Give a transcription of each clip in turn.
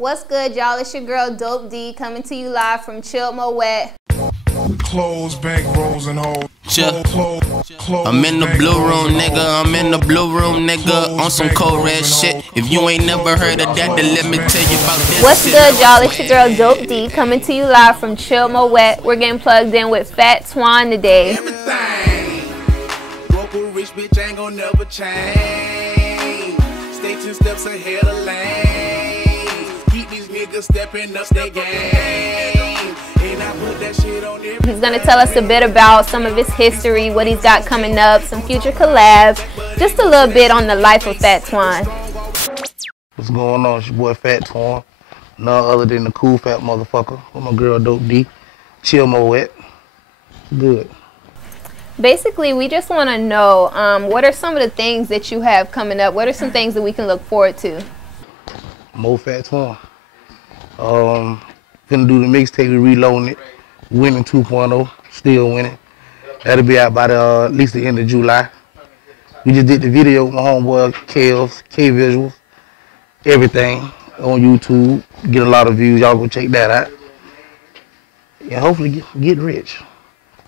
What's good, y'all? It's your girl Dope D coming to you live from Chilled Moet. Clothes, bank rolls, and hoes. I'm in the blue room, nigga. I'm in the blue room, nigga. On some cold red shit. If you ain't never heard of that, then let me tell you about this. What's good, y'all? It's your girl Dope D coming to you live from Chilled Moet. We're getting plugged in with Fat Twon today. Everything. Broke or rich bitch ain't gon' never change. Stay 2 steps ahead of lane. Keep these niggas stepping up their game. And I put that shit on everything. He's gonna tell us a bit about some of his history, what he's got coming up, some future collabs, just a little bit on the life of Fat Twon. What's going on? It's your boy Fat Twon. None other than the cool fat motherfucker with my girl Dope D. Chill Moet. Good. Basically, we just want to know what are some of the things that you have coming up? What are some things that we can look forward to? More Fat Twon. Gonna do the mixtape, we reloading it. Winning 2.0, still winning. That'll be out by at least the end of July. We just did the video with my homeboy Kvisual, everything on YouTube. Get a lot of views. Y'all go check that out. And hopefully get rich.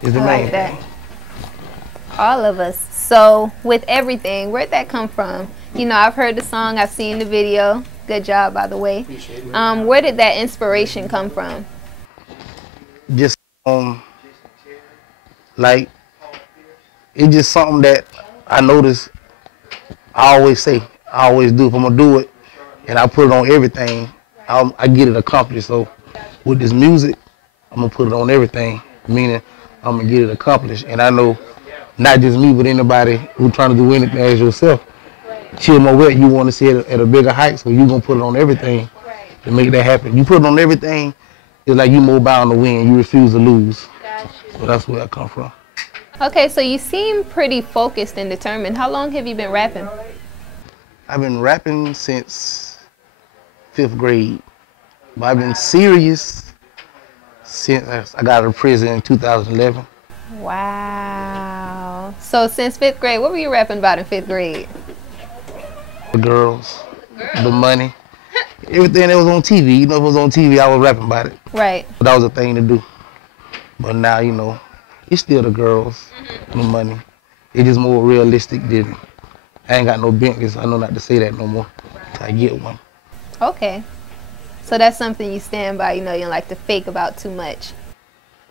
Is the main thing. All of us. So with everything, where'd that come from? You know, I've heard the song, I've seen the video. Good job, by the way. Where did that inspiration come from? Just like, it's just something that I notice. I always say, I always do. If I'm gonna do it and I put it on everything, I get it accomplished. So with this music, I'm gonna put it on everything, meaning I'm gonna get it accomplished. And I know not just me, but anybody who trying to do anything as yourself. Chill Moet, you want to see it at a bigger height, so you're going to put it on everything to make that happen. You put it on everything, it's like you more bound to win. You refuse to lose. So that's where I come from. Okay, so you seem pretty focused and determined. How long have you been rapping? I've been rapping since 5th grade. But I've been serious since I got out of prison in 2011. Wow. So since 5th grade, what were you rapping about in 5th grade? The girls, the money, everything that was on TV. You know, if it was on TV, I was rapping about it. Right. But that was a thing to do. But now, you know, it's still the girls, the money. It's just more realistic than, I ain't got no Bentleys. I know not to say that no more until I get one. Okay. So that's something you stand by, you know, you don't like to fake about too much.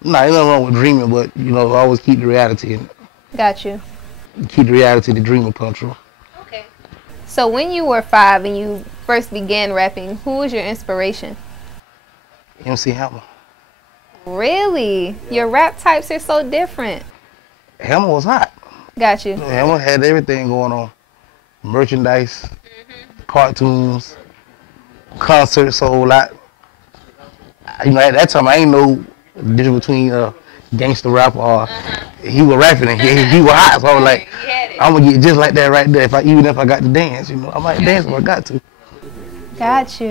Nah, ain't nothing wrong with dreaming, but, you know, I always keep the reality in it. Got you. Keep the reality, the dream will come true. Okay. So when you were 5 and you first began rapping, who was your inspiration? MC Hammer. Really? Your rap types are so different. Hammer was hot. Got you. Hammer had everything going on. Merchandise, cartoons, concerts, a whole lot. You know, at that time, I ain't know the difference between a gangster rapper or he was rapping and he was hot. So I was like, I'm gonna get just like that right there. Even if I got to dance, you know, I might dance if I got to. Got you.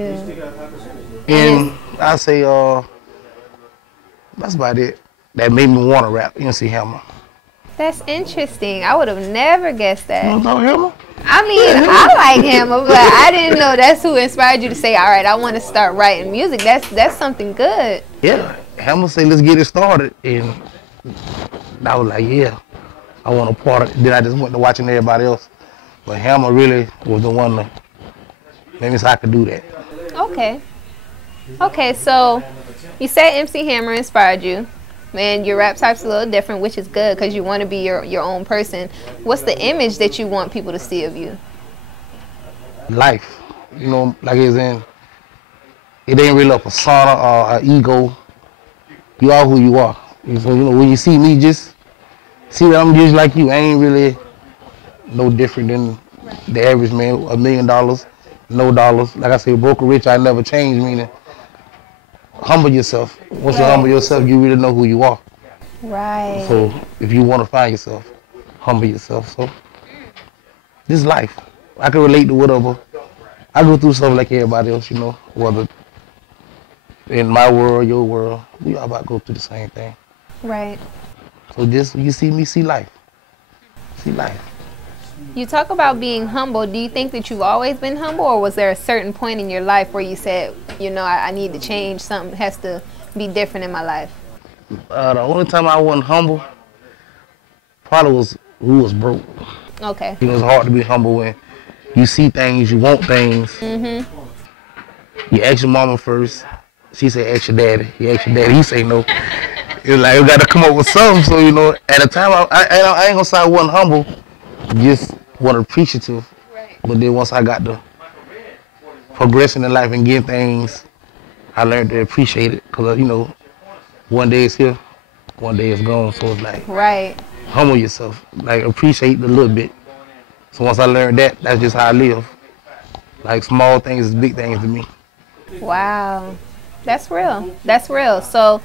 And I say, that's about it. That made me want to rap. MC Hammer. That's interesting. I would have never guessed that. You know Hammer? I mean, I like Hammer, but I didn't know that's who inspired you to say, all right, I want to start writing music. That's something good. Yeah. Hammer said, let's get it started. And I was like, yeah, I want to part of it. Then I just went to watching everybody else. But Hammer really was the one that made me so I could do that. Okay. Okay, so you said MC Hammer inspired you. Man, your rap type's a little different, which is good because you want to be your own person. What's the image that you want people to see of you? Life. You know, like it's in, it ain't really a persona or an ego. You are who you are. So, you know, when you see me, just see that I'm just like you. I ain't really no different than the average man. $1 million, no dollars. Like I say, broke or rich, I never change, meaning humble yourself. Once you humble yourself, you really know who you are. Right. So if you want to find yourself, humble yourself. So this is life. I can relate to whatever. I go through stuff like everybody else, you know, whether in my world, your world, we all about to go through the same thing. Right. So just, you see me, see life. See life. You talk about being humble. Do you think that you've always been humble, or was there a certain point in your life where you said, you know, I need to change, something has to be different in my life? The only time I wasn't humble probably was who was broke. Okay. You know, it's hard to be humble when you see things, you want things. You ask your mama first. She say, ask your daddy. You ask your daddy, he say no. It's like, you got to come up with something. So, you know, at the time, I ain't going to say I wasn't humble. Just wasn't appreciative. Right. But then once I got the progression in life and getting things, I learned to appreciate it. Because, you know, one day it's here, one day it's gone. So it's like, right. Humble yourself. Like, appreciate a little bit. So once I learned that, that's just how I live. Like, small things is big things to me. Wow. That's real. That's real. So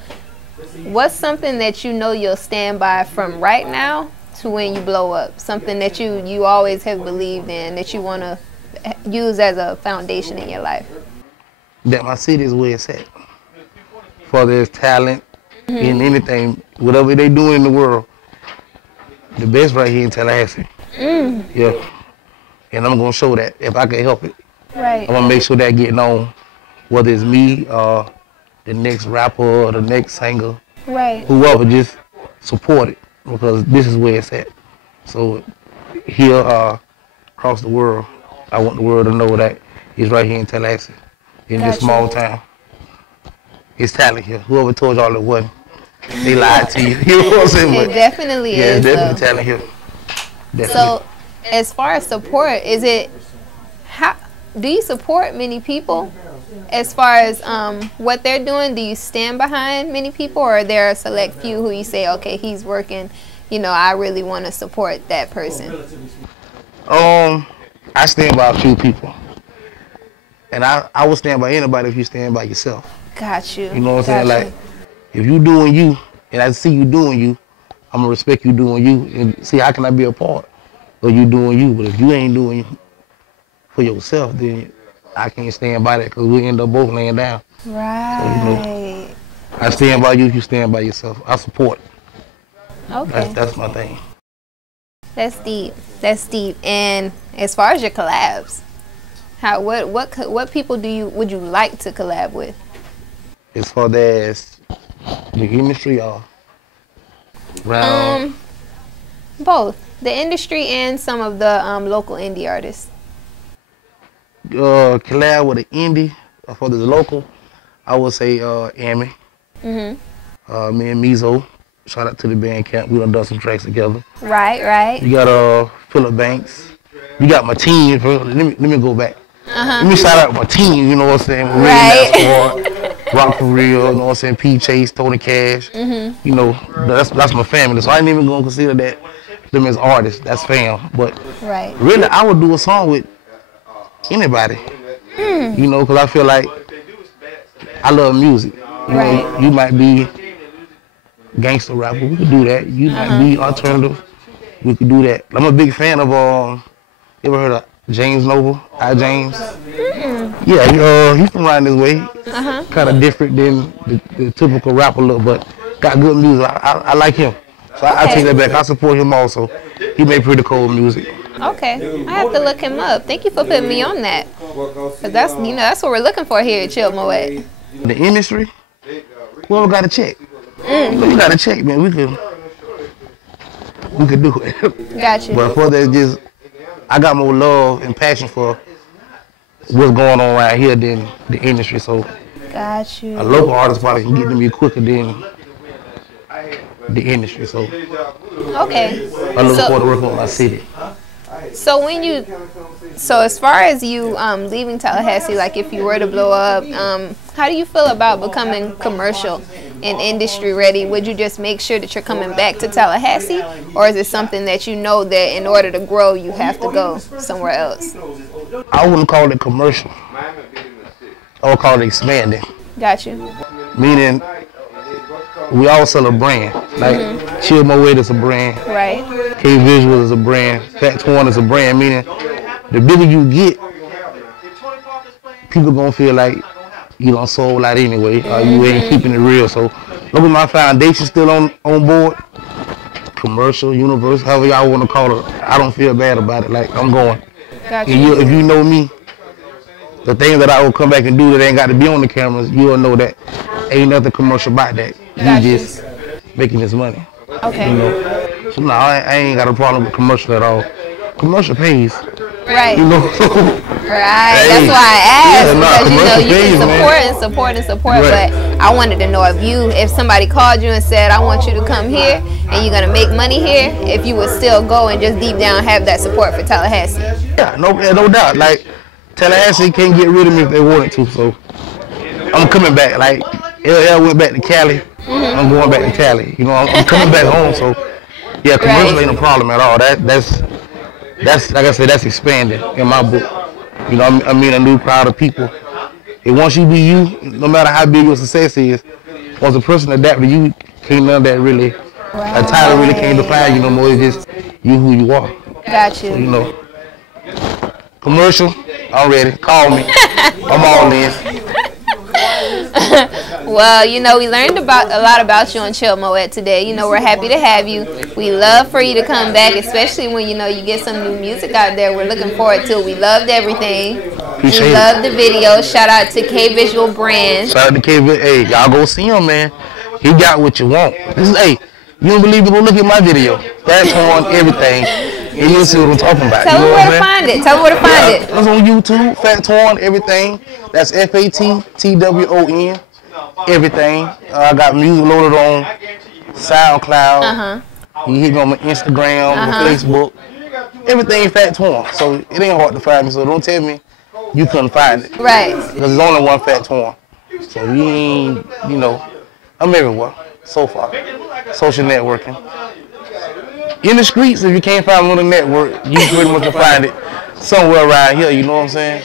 what's something that you know you'll stand by from right now to when you blow up? Something that you always have believed in, that you want to use as a foundation in your life? That my city is where it's at. For there's talent in anything, whatever they doing in the world, the best right here in Tallahassee. Yeah. And I'm going to show that if I can help it. Right. I'm going to make sure that getting on, whether it's me or the next rapper or the next singer. Right. Whoever, just support it because this is where it's at. So here across the world, I want the world to know that it's right here in Tallahassee, in this small town. It's talent here. Whoever told y'all it wasn't, they lied to you. You know what I'm saying? It definitely is. Yeah, it's definitely talent here. Definitely. So as far as support, do you support many people? As far as what they're doing, do you stand behind many people, or are there a select few who you say, okay, he's working, you know, I really want to support that person? I stand by a few people. And I would stand by anybody if you stand by yourself. Got you. You know what I'm saying? Like, if you doing you, and I see you doing you, I'm going to respect you doing you, and see how can I be a part of you doing you. But if you ain't doing you for yourself, then I can't stand by that because we end up both laying down. Right. So, you know, I stand by you, you stand by yourself. I support. Okay. That's my thing. That's deep. That's deep. And as far as your collabs, what people would you like to collab with? As far as the industry or around? Both. The industry and some of the local indie artists. Collab with an indie, for the local, I would say Amy. Me and Mizo. Shout out to the band camp. We done some tracks together. Right. You got Phillip Banks. You got my team. Let me go back. Let me shout out my team. You know what I'm saying? Right. Rock for Real. You know what I'm saying? P Chase, Tony Cash. You know, that's my family. So I ain't even gonna consider them as artists. That's fam. But really, I would do a song with anybody. You know, because I feel like I love music. You know, you might be gangster rapper, we could do that. You might be alternative, we could do that. I'm a big fan of you ever heard of James Noble? James? Yeah, he's from around this way. Kind of different than the typical rapper look, but got good music. I like him. So I take that back. I support him also. He made pretty cool music. Okay, I have to look him up. Thank you for putting me on that. Cause that's what we're looking for here at Chilled Moet. The industry, whoever got a check. You got to check, man. We could do it. Got you. But for that, I got more love and passion for what's going on right here than the industry. So, got you. A local artist probably can get to me quicker than the industry. So, okay. I look forward to working with my city. So as far as you leaving Tallahassee, like if you were to blow up, how do you feel about becoming commercial and industry ready? Would you just make sure that you're coming back to Tallahassee, or is it something that you know that in order to grow you have to go somewhere else? I wouldn't call it commercial. I would call it expanding. Got you. Meaning we all sell a brand. Like Chilled Moet is a brand. Right. Kvisual is a brand. Fat Twon is a brand. Meaning the bigger you get, people gonna feel like you don't sold out anyway. You ain't keeping it real. So long as my foundation still on board, commercial, universal, however y'all want to call it. I don't feel bad about it. Like, I'm going. Gotcha. And if you know me, the things that I will come back and do that ain't got to be on the cameras, you'll know that ain't nothing commercial about that. Gotcha. You just making this money. Okay. You know? So no, I ain't got a problem with commercial at all. Commercial pays. Right. You know? Right. Hey. That's why I asked, Yeah, because you know you pays, can support, Right. but I wanted to know if somebody called you and said, I want you to come here and you're gonna make money here, if you would still go and just deep down have that support for Tallahassee. Yeah, no doubt. Like, Tallahassee can't get rid of me if they wanted to, so I'm coming back. Like, LL went back to Cali, I'm going back to Cali. You know, I'm coming back home, so yeah, commercial ain't a problem at all. That's like I said, that's expanding in my book. You know, I mean a new crowd of people. And once you be you, no matter how big your success is, once a person adapt to you, can't none of that really, a title really can't define you no more. It's just you who you are. Got you. So, you know, commercial, I'm ready. Call me. I'm all in. Well, you know, we learned a lot about you on Chilled Moet today. You know, we're happy to have you. We love for you to come back, especially when, you know, you get some new music out there. We're looking forward to it. We loved everything. Appreciate we loved the video. Shout out to Kvisual brand. Shout out to Kvisual. Hey, y'all go see him, man. He got what you want. This is, hey, you don't believe it? Go look at my video. Fat Twon, everything. And you'll see what I'm talking about. Tell them where to find it. Tell them where to find it. It's on YouTube, Fat Twon, everything. That's FATTWON, everything. I got music loaded on SoundCloud. You hit me on my Instagram, my Facebook. Everything Fat Twon. So it ain't hard to find me. So don't tell me you couldn't find it. Right. Because there's only one Fat Twon. So we ain't, you know, I'm everywhere so far. Social networking. In the streets, if you can't find me on the network, you pretty much can find it somewhere around here, you know what I'm saying?